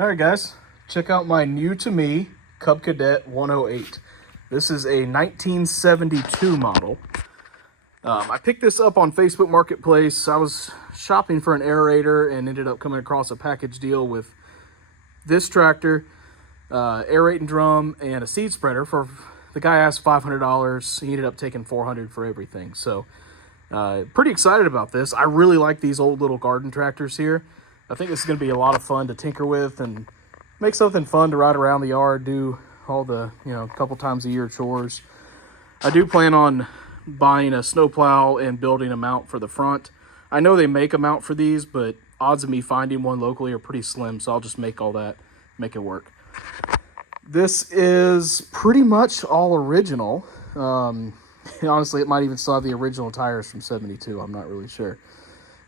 All right, guys, check out my new to me Cub Cadet 108. This is a 1972 model. I picked this up on Facebook Marketplace. I was shopping for an aerator and ended up coming across a package deal with this tractor, aerating drum, and a seed spreader. For the guy asked $500. He ended up taking $400 for everything. So pretty excited about this. I really like these old little garden tractors here. I think this is going to be a lot of fun to tinker with and make something fun to ride around the yard, do all the, a couple times a year chores. I do plan on buying a snowplow and building a mount for the front. I know they make a mount for these, but odds of me finding one locally are pretty slim, so I'll just make all that, make it work. This is pretty much all original. Honestly, it might even still have the original tires from 72. I'm not really sure.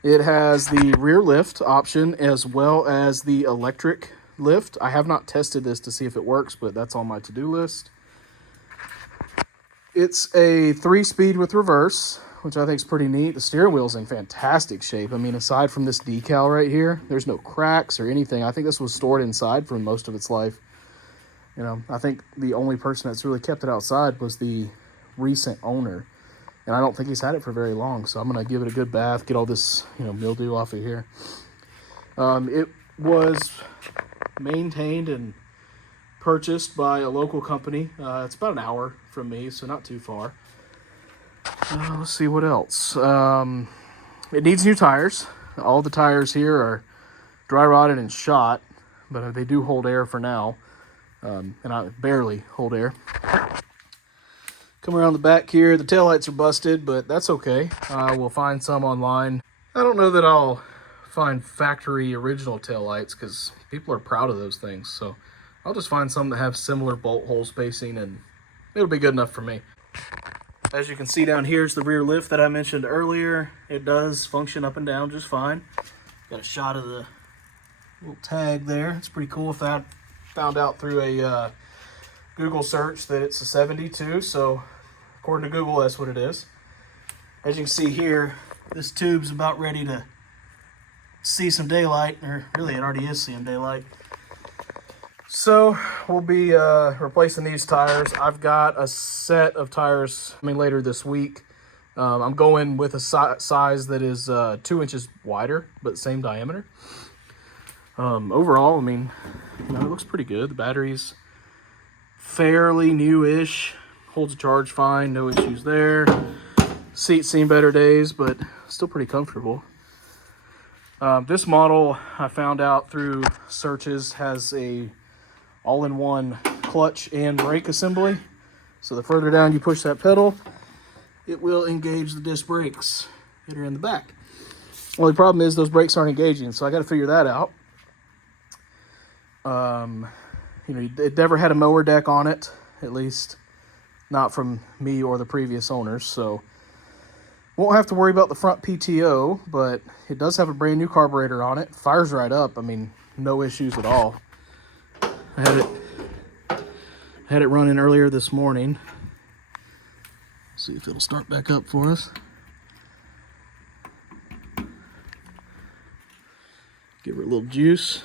It has the rear lift option as well as the electric lift. I have not tested this to see if it works, but that's on my to-do list. It's a 3-speed with reverse, which I think is pretty neat. The steering wheel's in fantastic shape. I mean, aside from this decal right here, there's no cracks or anything. I think this was stored inside for most of its life. I think the only person that's really kept it outside was the recent owner. And I don't think he's had it for very long, so I'm going to give it a good bath, get all this, mildew off of here. It was maintained and purchased by a local company. It's about an hour from me, so not too far. Let's see what else. It needs new tires. All the tires here are dry rotted and shot, but they do hold air for now. And I barely hold air. Come around the back here, the taillights are busted, but that's okay. We'll find some online. I don't know that I'll find factory original taillights because people are proud of those things. So I'll just find some that have similar bolt hole spacing and it'll be good enough for me. As you can see down here is the rear lift that I mentioned earlier. It does function up and down just fine. Got a shot of the little tag there. It's pretty cool. If I found out through a Google search that it's a 72, so according to Google, that's what it is. As you can see here, this tube's about ready to see some daylight, or really it already is seeing daylight. So we'll be replacing these tires. I've got a set of tires later this week. I'm going with a size that is 2 inches wider, but same diameter. Overall, it looks pretty good. The battery's fairly new-ish, holds a charge fine, no issues there. Seat's seen better days, but still pretty comfortable. This model, I found out through searches, has a all-in-one clutch and brake assembly. So the further down you push that pedal, it will engage the disc brakes that are in the back. Only problem is those brakes aren't engaging, so I got to figure that out. It never had a mower deck on it, at least not from me or the previous owners, so won't have to worry about the front PTO, but it does have a brand new carburetor on it. Fires right up. No issues at all. I had it running earlier this morning. See if it'll start back up for us. Give her a little juice.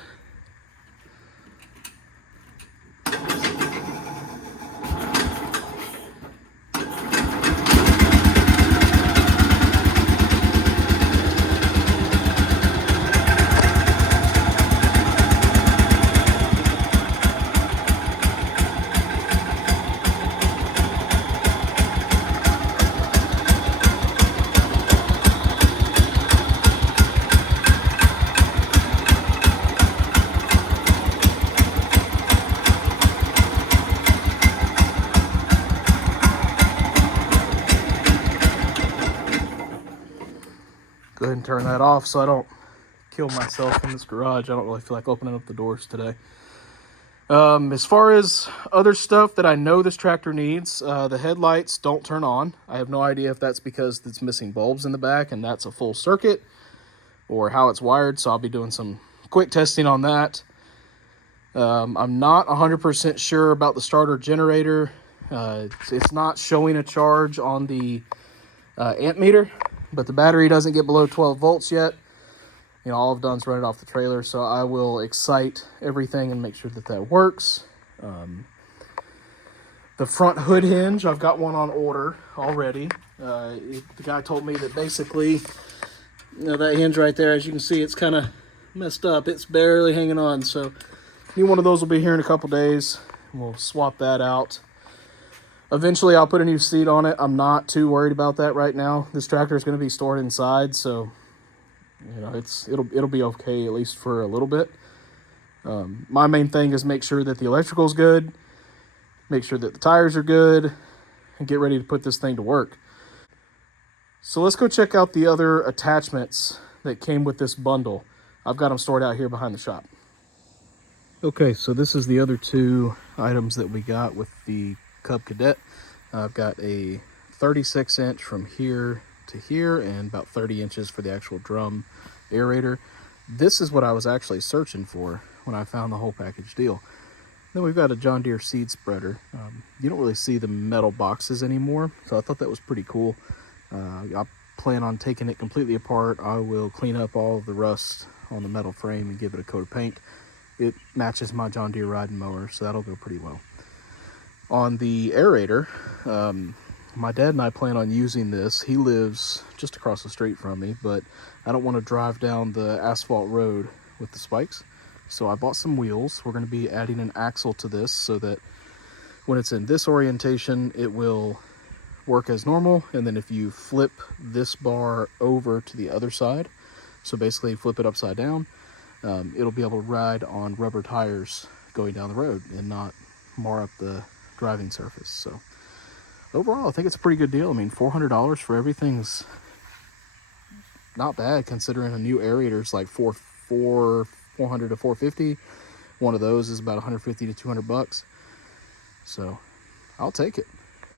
Go ahead and turn that off so I don't kill myself in this garage. I don't really feel like opening up the doors today. As far as other stuff that I know this tractor needs, the headlights don't turn on. I have no idea if that's because it's missing bulbs in the back and that's a full circuit or how it's wired, so I'll be doing some quick testing on that. I'm not 100% sure about the starter generator. It's not showing a charge on the amp meter, but the battery doesn't get below 12 volts yet. all I've done is run it off the trailer, so I will excite everything and make sure that that works. The front hood hinge, I've got one on order already. The guy told me that basically, that hinge right there, as you can see, it's kind of messed up. It's barely hanging on, so new one of those will be here in a couple days. We'll swap that out. Eventually, I'll put a new seat on it. I'm not too worried about that right now. This tractor is going to be stored inside, so it'll be okay, at least for a little bit. My main thing is make sure that the electrical's good, make sure that the tires are good, and get ready to put this thing to work. So let's go check out the other attachments that came with this bundle. I've got them stored out here behind the shop. Okay, so this is the other two items that we got with the Cub Cadet. I've got a 36-inch from here to here and about 30 inches for the actual drum aerator. This is what I was actually searching for when I found the whole package deal. Then we've got a John Deere seed spreader. You don't really see the metal boxes anymore, so I thought that was pretty cool. I plan on taking it completely apart. I will clean up all of the rust on the metal frame and give it a coat of paint. It matches my John Deere riding mower, so that'll go pretty well. On the aerator, my dad and I plan on using this. He lives just across the street from me, but I don't want to drive down the asphalt road with the spikes. So I bought some wheels. We're going to be adding an axle to this so that when it's in this orientation, it will work as normal. And then if you flip this bar over to the other side, so basically flip it upside down, it'll be able to ride on rubber tires going down the road and not mar up the driving surface. So overall, I think it's a pretty good deal. I mean, $400 for everything's not bad considering a new aerator is like 400 to 450. One of those is about 150 to 200 bucks. So I'll take it.